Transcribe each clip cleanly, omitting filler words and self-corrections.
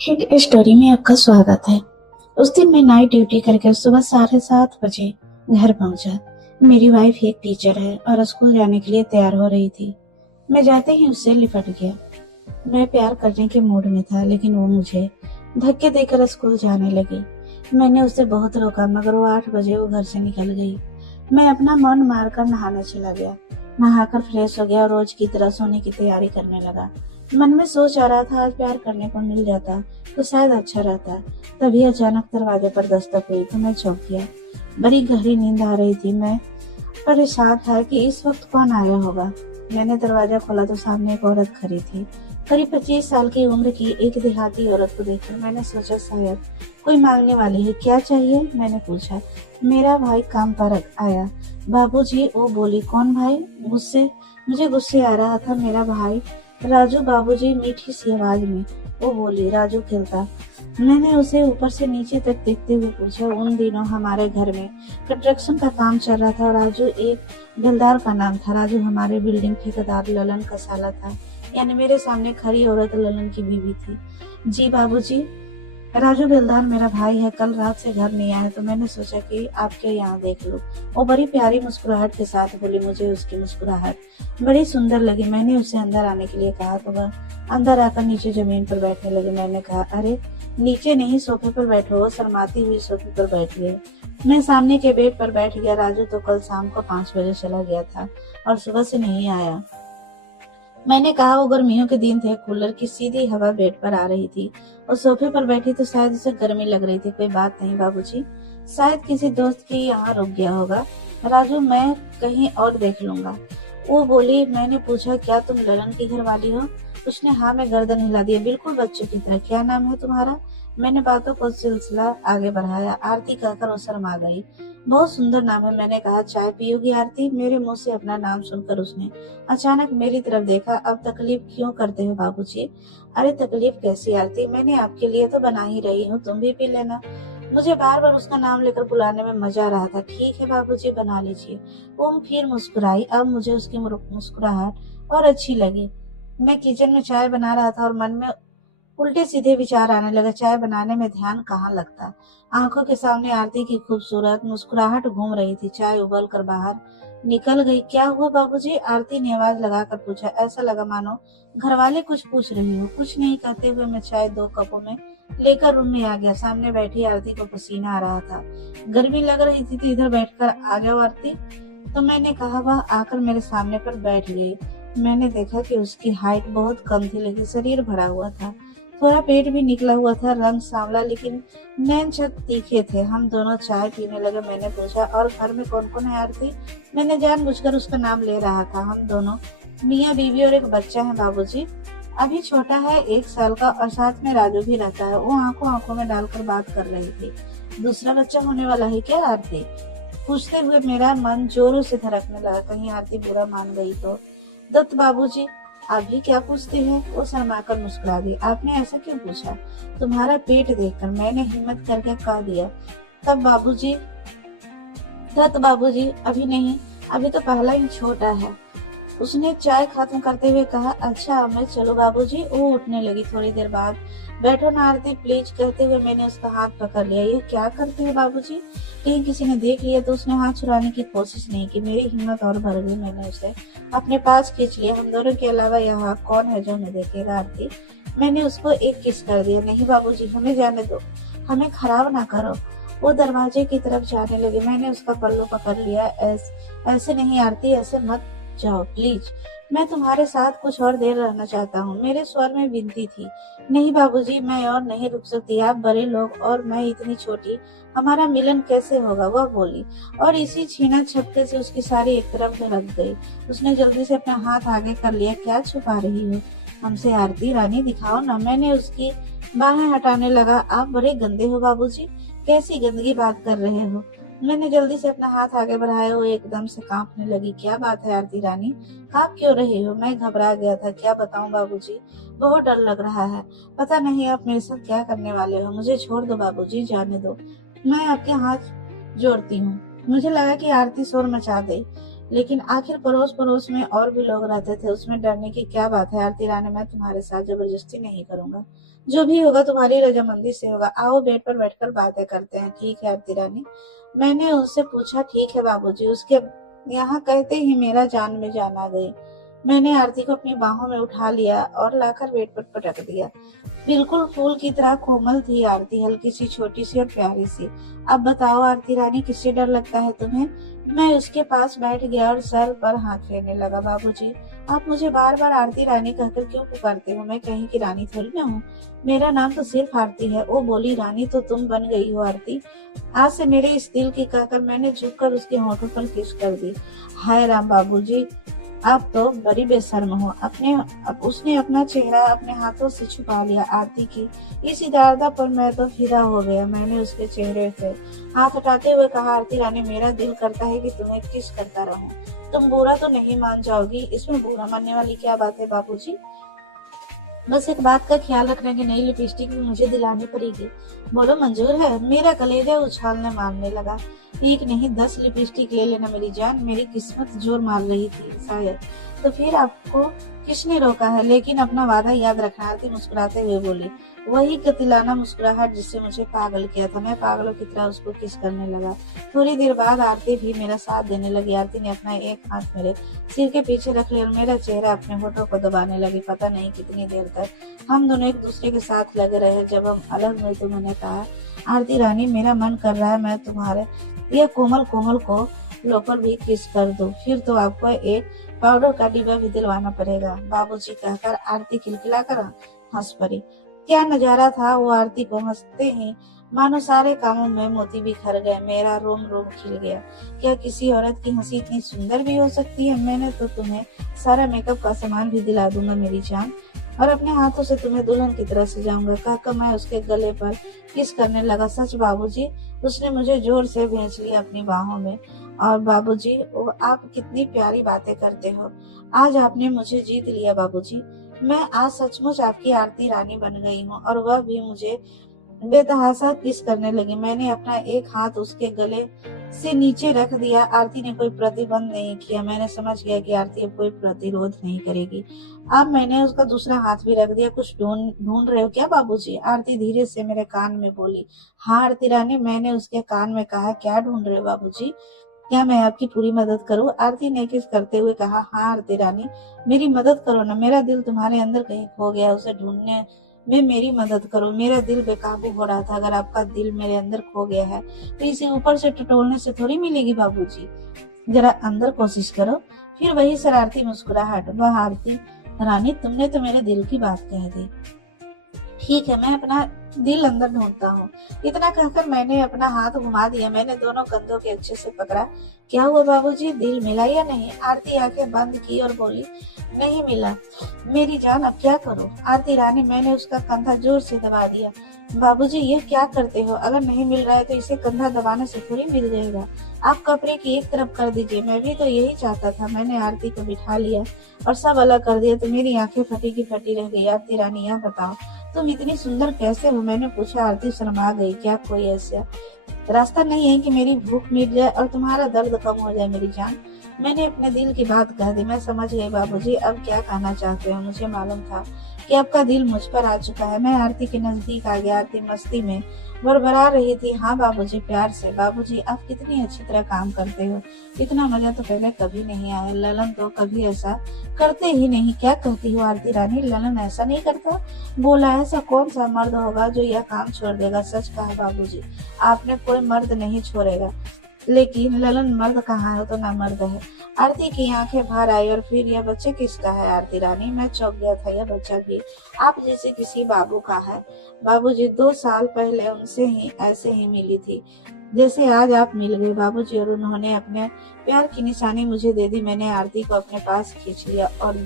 Hit story में आपका स्वागत है। उस दिन मैं नाइट ड्यूटी करके सुबह 7:30 बजे घर पहुंचा। मेरी वाइफ एक टीचर है और स्कूल जाने के लिए तैयार हो रही थी। मैं जाते ही उससे लिपट गया। मैं प्यार करने के मूड में था, लेकिन वो मुझे धक्के देकर स्कूल जाने लगी। मैंने उसे बहुत रोका, मगर वो 8 बजे वो घर से निकल गई। मैं अपना मन मारकर नहाने चला गया। नहाकर फ्रेश हो गया और रोज की तरह सोने की तैयारी करने लगा। मन में सोच आ रहा था, आज प्यार करने को मिल जाता तो शायद अच्छा रहता। तभी अचानक दरवाजे पर दस्तक हुई तो मैं चौंक गया। बड़ी गहरी नींद आ रही थी। मैं परेशान था कि इस वक्त कौन आया होगा। मैंने दरवाजा खोला तो सामने एक औरत खड़ी थी। करीब 25 साल की उम्र की एक देहाती औरत को देखकर मैंने सोचा शायद कोई मांगने वाली है। क्या चाहिए, मैंने पूछा। मेरा भाई काम पर आया बाबूजी, वो बोली। कौन भाई? मुझे गुस्से आ रहा था। मेरा भाई राजू बाबूजी, मीठी सी आवाज में वो बोली। राजू खेलता? मैंने उसे ऊपर से नीचे तक देखते हुए पूछा। उन दिनों हमारे घर में कंस्ट्रक्शन का काम चल रहा था और राजू एक दिलदार का नाम था। राजू हमारे बिल्डिंग ठेकेदार ललन का साला था। यानी मेरे सामने खड़ी औरत ललन की बीवी थी। जी बाबूजी, राजू बिल्दार मेरा भाई है। कल रात से घर नहीं आया तो मैंने सोचा कि आपके यहाँ देख लूं। वो बड़ी प्यारी मुस्कुराहट के साथ बोली। मुझे उसकी मुस्कुराहट बड़ी सुंदर लगी। मैंने उसे अंदर आने के लिए कहा तो वह अंदर आकर नीचे जमीन पर बैठने लगी। मैंने कहा, अरे नीचे नहीं, सोफे पर बैठो। वो शर्माती हुई सोफे पर बैठ गई। मैं सामने के बेड पर बैठ गया। राजू तो कल शाम को 5 बजे चला गया था और सुबह से नहीं आया। मैंने कहा, वो गर्मियों के दिन थे, कूलर की सीधी हवा बेड पर आ रही थी और सोफे पर बैठी तो शायद उसे गर्मी लग रही थी। कोई बात नहीं बाबूजी, शायद किसी दोस्त के यहाँ रुक गया होगा। राजू, मैं कहीं और देख लूंगा, वो बोली। मैंने पूछा, क्या तुम ललन की घरवाली हो? उसने हाँ में गर्दन हिला दिया, बिल्कुल बच्चों की तरह। क्या नाम है तुम्हारा? मैंने बातों को सिलसिला आगे बढ़ाया। आरती कहकर वो शर्मा गई। बहुत सुंदर नाम है, मैंने कहा। चाय पियोगी आरती? मेरे मुंह से अपना नाम सुनकर उसने अचानक मेरी तरफ देखा। अब तकलीफ क्यों करते हो बाबूजी? अरे तकलीफ कैसी आरती, मैंने आपके लिए तो बना ही रही हूँ, तुम भी पी लेना। मुझे बार बार उसका नाम लेकर बुलाने में मजा आ रहा था। ठीक है बाबूजी, बना लीजिए। वो फिर मुस्कुराई। अब मुझे उसकी मुस्कुराहट और अच्छी लगी। मैं किचन में चाय बना रहा था और मन में उल्टे सीधे विचार आने लगे। चाय बनाने में ध्यान कहाँ लगता। आंखों के सामने आरती की खूबसूरत मुस्कुराहट घूम रही थी। चाय उबल कर बाहर निकल गई। क्या हुआ बाबूजी? आरती ने आवाज लगाकर पूछा। ऐसा लगा मानो घरवाले कुछ पूछ रही हो। कुछ नहीं कहते हुए मैं चाय 2 कपों में लेकर रूम में आ गया। सामने बैठी आरती को पसीना आ रहा था। गर्मी लग रही थी तो इधर बैठकर आ जाओ आरती, तो मैंने कहा। वह आकर मेरे सामने पर बैठ गई। मैंने देखा कि उसकी हाइट बहुत कम थी, लेकिन शरीर भरा हुआ था। थोड़ा पेट भी निकला हुआ था। रंग सांवला, लेकिन नैन तीखे थे। हम दोनों चाय पीने लगे। मैंने पूछा, और घर में कौन कौन है आरती? मैंने जानबूझकर उसका नाम ले रहा था। हम दोनों मियाँ बीवी और एक बच्चा है बाबूजी। अभी छोटा है, 1 साल का, और साथ में राजू भी रहता है। वो आंखों आंखों में डालकर बात कर रही थी। दूसरा बच्चा होने वाला है क्या आरती? पूछते हुए मेरा मन जोरों से धड़कने लगा। कहीं आरती बुरा मान गई तो। दत्त बाबूजी, आप भी क्या पूछते हैं? वो शर्माकर मुस्कुरा दी। आपने ऐसा क्यों पूछा? तुम्हारा पेट देखकर, मैंने हिम्मत करके कह दिया। तब बाबूजी, दत्त बाबूजी, अभी नहीं, अभी तो पहला ही छोटा है, उसने चाय खत्म करते हुए कहा। अच्छा मैं चलो बाबूजी। वो उठने लगी। थोड़ी देर बाद, बैठो ना आरती प्लीज, कहते हुए मैंने उसका हाथ पकड़ लिया। ये क्या करते हो बाबूजी? कहीं किसी ने देख लिया तो? उसने हाथ छुड़ाने की कोशिश नहीं की। मेरी हिम्मत और बढ़ गई। मैंने उसे अपने पास खींच लिया। हम दोनों के अलावा यहाँ कौन है जो हमें देखेगा आरती? मैंने उसको एक किस कर दिया। नहीं बाबूजी, हमें जाने दो, हमें खराब ना करो। वो दरवाजे की तरफ जाने लगी। मैंने उसका पल्लू पकड़ लिया। ऐसे नहीं आरती, ऐसे मत जाओ प्लीज, मैं तुम्हारे साथ कुछ और देर रहना चाहता हूँ। मेरे स्वर में विनती थी। नहीं बाबूजी, मैं और नहीं रुक सकती। आप बड़े लोग और मैं इतनी छोटी, हमारा मिलन कैसे होगा? वह बोली और इसी छीना झपटे से उसकी साड़ी एक तरफ लग गई। उसने जल्दी से अपना हाथ आगे कर लिया। क्या छुपा रही हो हमसे आरती रानी, दिखाओ ना। मैंने उसकी बाहें हटाने लगा। आप बड़े गंदे हो बाबूजी, कैसी गंदगी बात कर रहे हो? मैंने जल्दी से अपना हाथ आगे बढ़ाया। वो एकदम से कांपने लगी। क्या बात है आरती रानी, कांप क्यों रही हो? मैं घबरा गया था। क्या बताऊं बाबूजी, बहुत डर लग रहा है। पता नहीं आप मेरे साथ क्या करने वाले हो। मुझे छोड़ दो बाबूजी, जाने दो, मैं आपके हाथ जोड़ती हूँ। मुझे लगा कि आरती शोर मचा दे, लेकिन आखिर पड़ोस पड़ोस में और भी लोग रहते थे। उसमें डरने की क्या बात है आरती रानी, मैं तुम्हारे साथ जबरदस्ती नहीं करूंगा। जो भी होगा तुम्हारी रजामंदी से होगा। आओ बेड पर बैठकर बातें करते हैं। ठीक है आरती रानी। मैंने उससे पूछा, ठीक है बाबूजी। उसके यहाँ कहते ही मेरा जान में जान आ गई। मैंने आरती को अपनी बाहों में उठा लिया और लाकर बेड पर पटक दिया। बिल्कुल फूल की तरह कोमल थी आरती, हल्की सी, छोटी सी और प्यारी सी। अब बताओ आरती रानी, किससे डर लगता है तुम्हें? मैं उसके पास बैठ गया और सर पर हाथ फेरने लगा। बाबूजी, आप मुझे बार बार आरती रानी कहकर क्यों पुकारते हो? मैं कहीं की रानी थोड़ी ना हूँ। मेरा नाम तो सिर्फ आरती है। ओ बोली, रानी तो तुम बन गई हो आरती। आज से मेरे इस दिल की कहकर मैंने झुककर उसके होठों पर किस कर दी। हाय राम बाबूजी, आप तो बड़ी बेशर्म हो। उसने अपना चेहरा अपने हाथों से छुपा लिया। आरती की इस इरादा पर मैं तो फिदा हो गया। मैंने उसके चेहरे से हाथ हटाते हुए कहा, आरती रानी, मेरा दिल करता है कि तुम्हें किस करता रहूं। तुम बुरा तो नहीं मान जाओगी? इसमें बुरा मानने वाली क्या बात है बाबूजी? बस एक बात का ख्याल रखना कि नई लिपस्टिक भी मुझे दिलानी पड़ेगी। बोलो, मंजूर है? मेरा कलेजा उछालने मारने लगा। एक नहीं 10 लिपस्टिक ले लेना मेरी जान। मेरी किस्मत जोर मार रही थी शायद। तो फिर आपको किसने रोका है? लेकिन अपना वादा याद रखना। आरती मुस्कुराते हुए बोली। वही कतिलाना मुस्कुराहट जिससे मुझे पागल किया था। मैं पागलों की तरह उसको किस करने लगा। थोड़ी देर बाद आरती भी मेरा साथ देने लगी। आरती ने अपना एक हाथ मेरे सिर के पीछे रख लिया और मेरा चेहरा अपने होठों को दबाने लगी। पता नहीं कितनी देर तक हम दोनों एक दूसरे के साथ लगे रहे। जब हम अलग हुए तो मैंने कहा, आरती रानी, मेरा मन कर रहा है मैं तुम्हारे ये कोमल कोमल को लोपर भी किस कर दूं। फिर तो आपको एक पाउडर का डिब्बा भी दिलवाना पड़ेगा। बाबूजी कहकर आरती खिलखिलाकर हंस पड़ी। क्या नजारा था वो! आरती को हंसते ही मानो सारे कामों में मोती बिखर गए। मेरा रोम रोम खिल गया। क्या किसी औरत की हंसी इतनी सुंदर भी हो सकती है? मैंने तो तुम्हें सारा मेकअप का सामान भी दिला दूंगा मेरी जान, और अपने हाथों से तुम्हें दुल्हन की तरह सजाऊंगा, कहकर मैं उसके गले पर किस करने लगा। सच बाबूजी, उसने मुझे जोर से भींच लिया अपनी बाहों में। और बाबूजी, आप कितनी प्यारी बातें करते हो। आज आपने मुझे जीत लिया बाबूजी। मैं आज सचमुच आपकी आरती रानी बन गई हूँ। और वह भी मुझे बेतहाशा किस करने लगी। मैंने अपना एक हाथ उसके गले से नीचे रख दिया। आरती ने कोई प्रतिबंध नहीं किया। मैंने समझ गया कि आरती अब कोई प्रतिरोध नहीं करेगी। अब मैंने उसका दूसरा हाथ भी रख दिया। कुछ ढूंढ ढूंढ रहे हो क्या बाबूजी? आरती धीरे से मेरे कान में बोली। हाँ आरती रानी, मैंने उसके कान में कहा। क्या ढूंढ रहे हो बाबूजी? क्या मैं आपकी पूरी मदद करूं? आरती ने किस करते हुए कहा। हाँ आरती रानी, मेरी मदद करो ना। मेरा दिल तुम्हारे अंदर कहीं खो गया, उसे ढूंढने में मेरी मदद करो। मेरा दिल बेकाबू हो रहा था। अगर आपका दिल मेरे अंदर खो गया है तो इसे ऊपर से टटोलने से थोड़ी मिलेगी बाबूजी। जरा अंदर कोशिश करो। फिर वही शरारती मुस्कुराहट। वह आरती रानी, तुमने तो मेरे दिल की बात कह दी। ठीक है, मैं अपना दिल अंदर ढूंढता हूँ। इतना कहकर मैंने अपना हाथ घुमा दिया। मैंने दोनों कंधों के अच्छे से पकड़ा। क्या हुआ बाबूजी, दिल मिला या नहीं? आरती आंखें बंद की और बोली, नहीं मिला मेरी जान, अब क्या करूं? आरती रानी, मैंने उसका कंधा जोर से दबा दिया। बाबूजी, ये क्या करते हो? अगर नहीं मिल रहा है तो इसे कंधा दबाने से थोड़ी मिल जाएगा। आप कपड़े की एक तरफ कर दीजिए। मैं भी तो यही चाहता था। मैंने आरती को बिठा लिया और सब अलग कर दिया तो मेरी आंखें फटी की फटी रह गई। आरती रानी, यह बताओ, तुम इतनी सुंदर कैसे हो? मैंने पूछा। आरती शर्मा गई। क्या कोई ऐसा रास्ता नहीं है कि मेरी भूख मिट जाए और तुम्हारा दर्द कम हो जाए मेरी जान? मैंने अपने दिल की बात कह दी। मैं समझ गई बाबूजी, अब क्या कहना चाहते हो। मुझे मालूम था कि आपका दिल मुझ पर आ चुका है। मैं आरती के नजदीक आ गया। आरती मस्ती में बड़बड़ा रही थी। हाँ बाबूजी, प्यार से। बाबूजी, आप कितनी अच्छी तरह काम करते हो। इतना मजा तो पहले कभी नहीं आया। ललन तो कभी ऐसा करते ही नहीं। क्या कहती हो आरती रानी? ललन ऐसा नहीं करता? बोला, ऐसा कौन सा मर्द होगा जो यह काम छोड़ देगा? सच कहा बाबूजी, आपने कोई मर्द नहीं छोड़ेगा। लेकिन ललन मर्द कहाँ है? वो तो ना मर्द है। आरती की आंखें भर आई। और फिर यह बच्चे किसका है आरती रानी? मैं चौंक गया था। यह बच्चा भी आप जैसे किसी बाबू का है बाबूजी। 2 साल पहले उनसे ही ऐसे ही मिली थी जैसे आज आप मिल गए बाबूजी, और उन्होंने अपने प्यार की निशानी मुझे दे दी। मैंने आरती को अपने पास खींच लिया और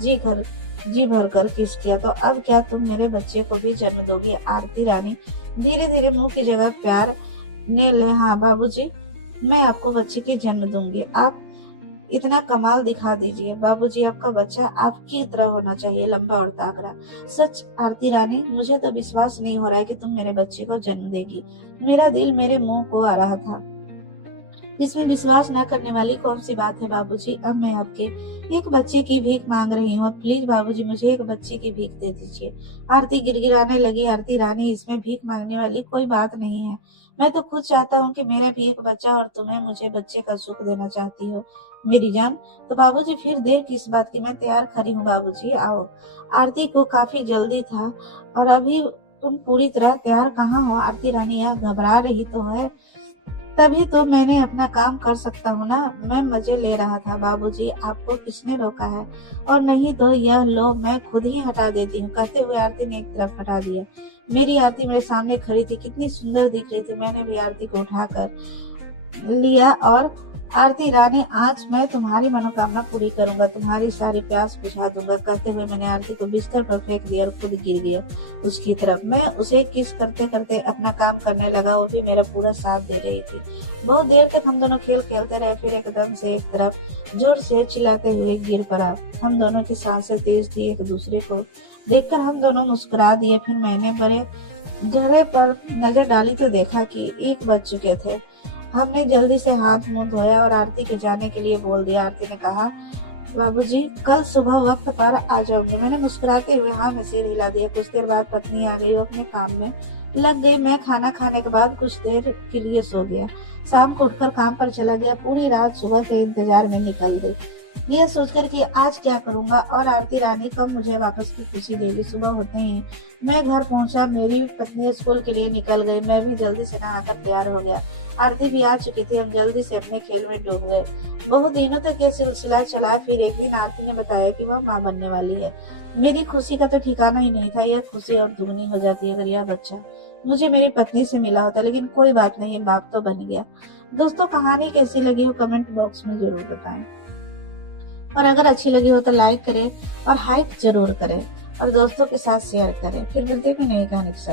जी घर जी भर कर किस किया। तो अब क्या तुम मेरे बच्चे को भी जन्म दोगी? आरती रानी धीरे धीरे मुंह की जगह प्यार ने ले। हाँ बाबूजी, मैं आपको बच्चे की जन्म दूंगी। आप इतना कमाल दिखा दीजिए बाबूजी। आपका बच्चा आपकी तरह होना चाहिए, लंबा और तागड़ा। सच आरती रानी, मुझे तो विश्वास नहीं हो रहा है कि तुम मेरे बच्चे को जन्म देगी। मेरा दिल मेरे मुंह को आ रहा था। इसमें विश्वास न करने वाली कौन सी बात है बाबूजी। अब मैं आपके एक बच्चे की भीख मांग रही हूँ, प्लीज बाबूजी मुझे एक बच्चे की भीख दे दीजिए। आरती गिड़गिड़ाने लगी। आरती रानी, इसमें भीख मांगने वाली कोई बात नहीं है। मैं तो खुद चाहता हूँ कि मेरा भी एक बच्चा, और तुम्हें मुझे बच्चे का सुख देना चाहती हो मेरी जान। तो बाबूजी फिर देर किस बात की, मैं तैयार खड़ी हूँ बाबूजी, आओ। आरती को काफी जल्दी था, और अभी तुम पूरी तरह तैयार कहाँ हो आरती रानी, यह घबरा रही तो है। तभी तो मैंने अपना काम कर सकता हूँ ना, मैं मजे ले रहा था बाबूजी, आपको किसने रोका है। और नहीं तो यह लो, मैं खुद ही हटा देती हूँ। कहते हुए आरती ने एक तरफ हटा दिया। मेरी आरती मेरे सामने खड़ी थी, कितनी सुंदर दिख रही थी। मैंने भी आरती को उठाकर लिया, और आरती रानी, आज मैं तुम्हारी मनोकामना पूरी करूंगा, तुम्हारी सारी प्यास बुझा दूंगा। कहते हुए मैंने आरती को बिस्तर पर फेंक दिया और खुद गिर गया उसकी तरफ। मैं उसे किस करते करते अपना काम करने लगा, वो भी मेरा पूरा साथ दे रही थी। बहुत देर तक हम दोनों खेल खेलते रहे, फिर एकदम से एक तरफ जोर से चिल्लाते हुए गिर पड़ा। हम दोनों की सांसें तेज थी, एक दूसरे को देखकर हम दोनों मुस्कुरा दिए। फिर मैंने बड़े गहरे पर नजर डाली तो देखा कि एक बज चुके थे। हमने जल्दी से हाथ मुंह धोया और आरती के जाने के लिए बोल दिया। आरती ने कहा, बाबूजी कल सुबह वक्त पर आ जाऊंगी। मैंने मुस्कुराते हुए हाँ में सिर हिला दिया। कुछ देर बाद पत्नी आ गई, वो अपने काम में लग गई। मैं खाना खाने के बाद कुछ देर के लिए सो गया। शाम को उठकर काम पर चला गया। पूरी रात सुबह के इंतजार में निकल गई, यह सोचकर कि आज क्या करूंगा और आरती रानी कब मुझे वापस की खुशी देगी। सुबह होते ही मैं घर पहुंचा। मेरी पत्नी स्कूल के लिए निकल गई। मैं भी जल्दी से नहाकर तैयार हो गया। आरती भी आ चुकी थी। हम जल्दी से अपने खेल में डूब गए। बहुत दिनों तक यह सिलसिला चला। फिर एक दिन आरती ने बताया कि वह माँ बनने वाली है। मेरी खुशी का तो ठिकाना ही नहीं था। यह खुशी और दुगनी हो जाती अगर यह बच्चा मुझे मेरी पत्नी से मिला होता, लेकिन कोई बात नहीं, बाप तो बन गया। दोस्तों, कहानी कैसी लगी हो कमेंट बॉक्स में जरूर बताएं, और अगर अच्छी लगी हो तो लाइक करें और हाइप जरूर करें, और दोस्तों के साथ शेयर करें। फिर मिलते हैं नई कहानी के साथ।